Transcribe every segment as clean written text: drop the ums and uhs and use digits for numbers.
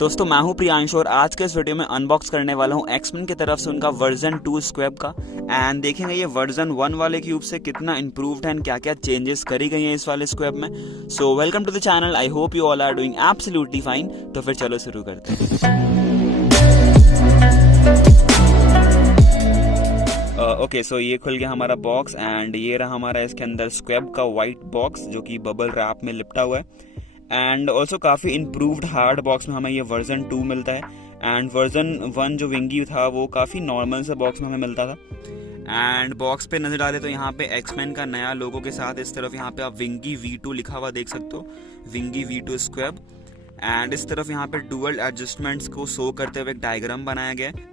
दोस्तों मैं हूं प्रियांशु और आज के इस वीडियो में अनबॉक्स करने वाला हूं एक्समेन की तरफ से उनका वर्जन 2 स्क्वेब का। एंड देखेंगे ये वर्जन 1 वाले क्यूब से कितना इंप्रूव्ड है एंड क्या क्या चेंजेस करी गई हैं इस वाले स्क्वेब में। So welcome to the channel, I hope you all are doing absolutely fine. तो फिर चलो शुरू करते हैं। ओके सो ये खुल गया हमारा बॉक्स एंड ये रहा हमारा इसके अंदर स्क्वेब का वाइट बॉक्स जो कि बबल रैप में लिपटा हुआ है। एंड ऑल्सो काफ़ी इम्प्रूव्ड हार्ड बॉक्स में हमें ये वर्जन 2 मिलता है। एंड वर्जन 1 जो विंगी था वो काफ़ी नॉर्मल से बॉक्स में हमें मिलता था। एंड बॉक्स पे नजर डाले तो यहाँ पे एक्समैन का नया लोगो के साथ इस तरफ यहाँ पे आप विंगी V2 लिखा हुआ देख सकते हो, विंगी V2 स्क्वेब। एंड इस तरफ यहाँ पे डुअल एडजस्टमेंट्स को शो करते हुए एक डायग्राम बनाया गया है।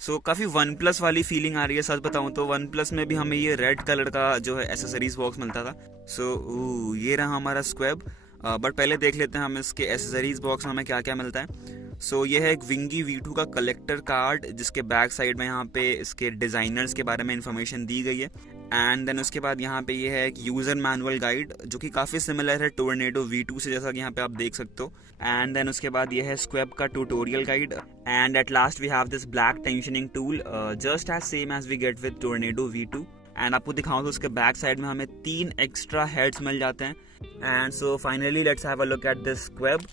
सो काफ़ी वन प्लस वाली फीलिंग आ रही है। सच बताऊं तो वन प्लस में भी हमें ये रेड कलर का जो है एसेसरीज बॉक्स मिलता था। सो ये रहा हमारा स्क्वेब। बट पहले देख लेते हैं हम इसके एसेसरीज बॉक्स में हमें क्या क्या मिलता है। सो ये है एक विंगी V2 का कलेक्टर कार्ड जिसके बैक साइड में यहाँ पे इसके डिज़ाइनर्स के बारे में इंफॉर्मेशन दी गई है। एंड देन उसके बाद यहाँ पे ये है एक यूज़र मैनुअल गाइड जो कि काफ़ी सिमिलर है टोर्नेडो V2 से, जैसा कि यहाँ पे आप देख सकते हो। एंड देन उसके बाद ये है स्क्वेब का tutorial guide. And at last we have this black tensioning tool just as same as we get with Tornado V2। And आपको दिखाऊं तो उसके बैक साइड में हमें 3 एक्स्ट्रा हेड्स मिल जाते हैं। And so finally let's have a look at this squib.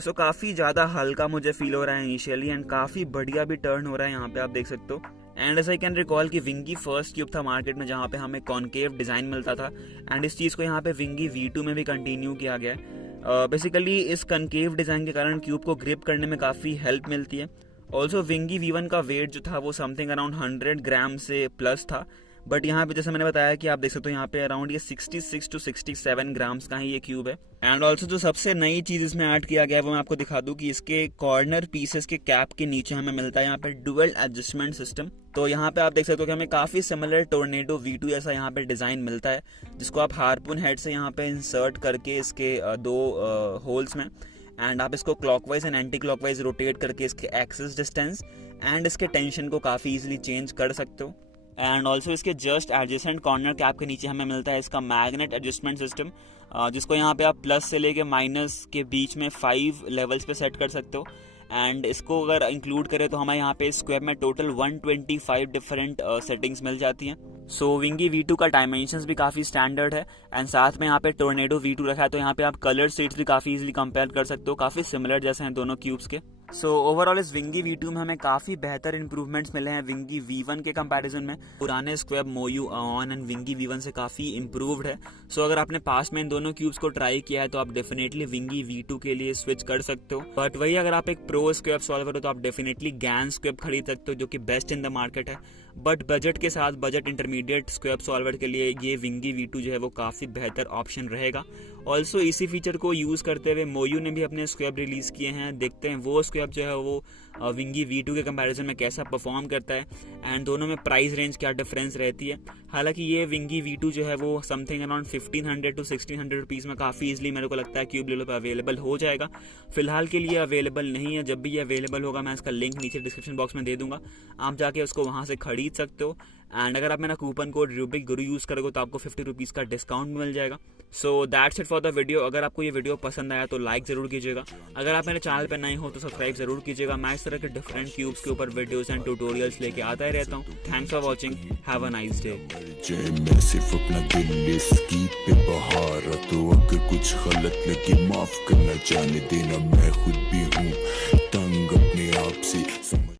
सो काफ़ी ज़्यादा हल्का मुझे फील हो रहा है इनिशियली एंड काफ़ी बढ़िया भी टर्न हो रहा है, यहाँ पे आप देख सकते हो। And as I can recall कि विंगी फर्स्ट क्यूब था मार्केट में जहाँ पे हमें कॉन्केव डिज़ाइन मिलता था एंड इस चीज़ को यहाँ पे विंगी V2 में भी कंटिन्यू किया गया है। बेसिकली इस कॉन्केव डिज़ाइन के कारण क्यूब को ग्रिप करने में काफ़ी हेल्प मिलती है। ऑल्सो विंगी V1 का वेट जो था वो समथिंग अराउंड 100 ग्राम से प्लस था, बट यहाँ पे जैसे मैंने बताया कि आप देख सकते हो यहाँ पे अराउंड ये 66 to 67 ग्राम्स का ही ये क्यूब है। एंड ऑल्सो जो सबसे नई चीज़ इसमें ऐड किया गया है वो मैं आपको दिखा दूँ कि इसके कॉर्नर पीसेस के कैप के नीचे हमें मिलता है यहाँ पे डुअल एडजस्टमेंट सिस्टम। तो यहाँ पे आप देख सकते हो कि हमें काफ़ी सिमिलर टोर्नेडो V2 ऐसा यहाँ पे डिज़ाइन मिलता है जिसको आप हार्पून हेड से यहाँ पे इंसर्ट करके इसके 2 होल्स में एंड आप इसको clockwise and anti clockwise rotate करके इसके एक्सिस डिस्टेंस एंड इसके टेंशन को काफ़ी इजीली चेंज कर सकते हो। एंड ऑल्सो इसके जस्ट एडजेसेंट कॉर्नर कैप के नीचे हमें मिलता है इसका मैग्नेट एडजस्टमेंट सिस्टम जिसको यहाँ पे आप प्लस से लेके माइनस के बीच में 5 लेवल्स पे सेट कर सकते हो। एंड इसको अगर इंक्लूड करें तो हमें यहाँ पे स्क्वेब में टोटल 125 डिफरेंट सेटिंग्स मिल जाती हैं। सो विंगी V2 का डायमेंशंस भी काफ़ी स्टैंडर्ड है एंड साथ में यहाँ पे टोर्नेडो V2 रखा है तो यहाँ पे आप कलर शेड्स भी काफ़ी इजीली कंपेयर कर सकते हो, काफ़ी सिमिलर जैसे हैं दोनों क्यूब्स के। सो ओवरऑल इस विंगी V2 में हमें काफ़ी बेहतर इंप्रूवमेंट्स मिले हैं विंगी V1 के कंपैरिजन में। पुराने स्क्वेब मोयू ऑन एंड विंगी V1 से काफ़ी इंप्रूव्ड है। सो अगर आपने पास्ट में इन दोनों क्यूब्स को ट्राई किया है तो आप डेफिनेटली विंगी V2 के लिए स्विच कर सकते हो। बट वही अगर आप एक प्रो स्क्वेब सॉल्वर हो तो आप डेफिनेटली गैन स्क्वेब खरीद सकते हो जो कि बेस्ट इन द मार्केट है। बट बजट के साथ बजट इंटरमीडिएट स्क्वेब सॉल्वर के लिए ये विंगी V2 जो है वो काफ़ी बेहतर ऑप्शन रहेगा। ऑल्सो इसी फीचर को यूज़ करते हुए मोयू ने भी अपने स्क्वेब रिलीज़ किए हैं, देखते हैं वो स्क्वेब जो है वो विंगी V2 के कंपैरिजन में कैसा परफॉर्म करता है एंड दोनों में प्राइस रेंज क्या डिफरेंस रहती है। हालांकि ये विंगी V2 जो है वो समथिंग अराउंड 1500 to 1600 रुपीज़ में काफ़ी इजीली मेरे को लगता है क्यूब लेवल पर अवेलेबल हो जाएगा। फिलहाल के लिए अवेलेबल नहीं है, जब भी ये अवेलेबल होगा मैं इसका लिंक नीचे डिस्क्रिप्शन बॉक्स में दे दूंगा, आप जाके उसको वहाँ से खरीद सकते हो। एंड अगर आप मेरा कूपन कोड रूबिक गुरु यूज़ करोगे तो आपको 50 रुपीज़ का डिस्काउंट मिल जाएगा। So that's it for the video. अगर आपको ये वीडियो पसंद आया तो लाइक ज़रूर कीजिएगा, अगर आप मेरे चैनल पर नए हो तो सब्सक्राइब ज़रूर कीजिएगा। मैं इस तरह के डिफरेंट क्यूब्स के ऊपर वीडियोस एंड ट्यूटोरियल्स लेके आता ही रहता हूँ। Thanks for watching, have a nice day. मैं सिर्फ अपना दिल इसकी पे बहारा, तो अगर कुछ गलत लगे माफ करना, जाने देना मैं खुद भी हूँ